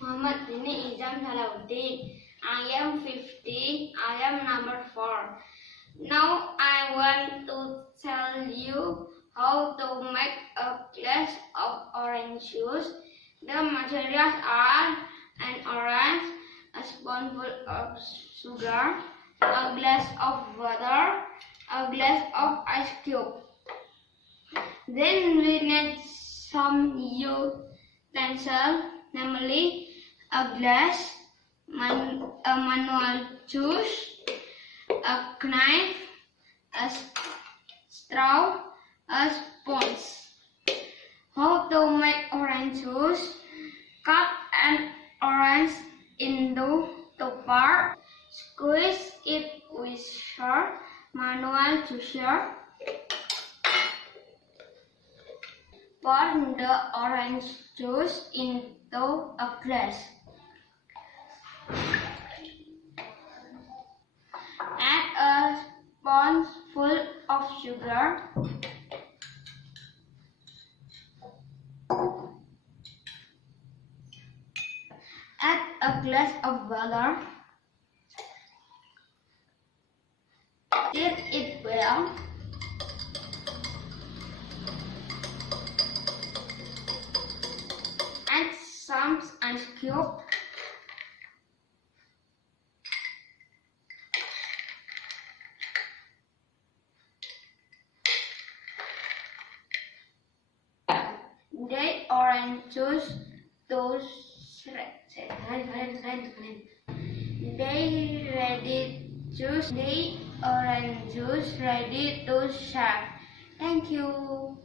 Muhammad ini Izzam Salahuddin. I am 50. I am number 4. Now I want to tell you how to make a glass of orange juice. The materials are an orange, a spoonful of sugar, a glass of water, a glass of ice cube. Then we need some utensils, namely a glass, a manual juice, a knife, a straw, a sponge. How to make orange juice? Cut an orange into two parts. Squeeze it with short manual juicer. Pour the orange juice into a glass. Add a spoonful of sugar. Add a glass of water. Stir it well. Add some ice cube. The orange juice to the orange juice ready to serve. Thank you.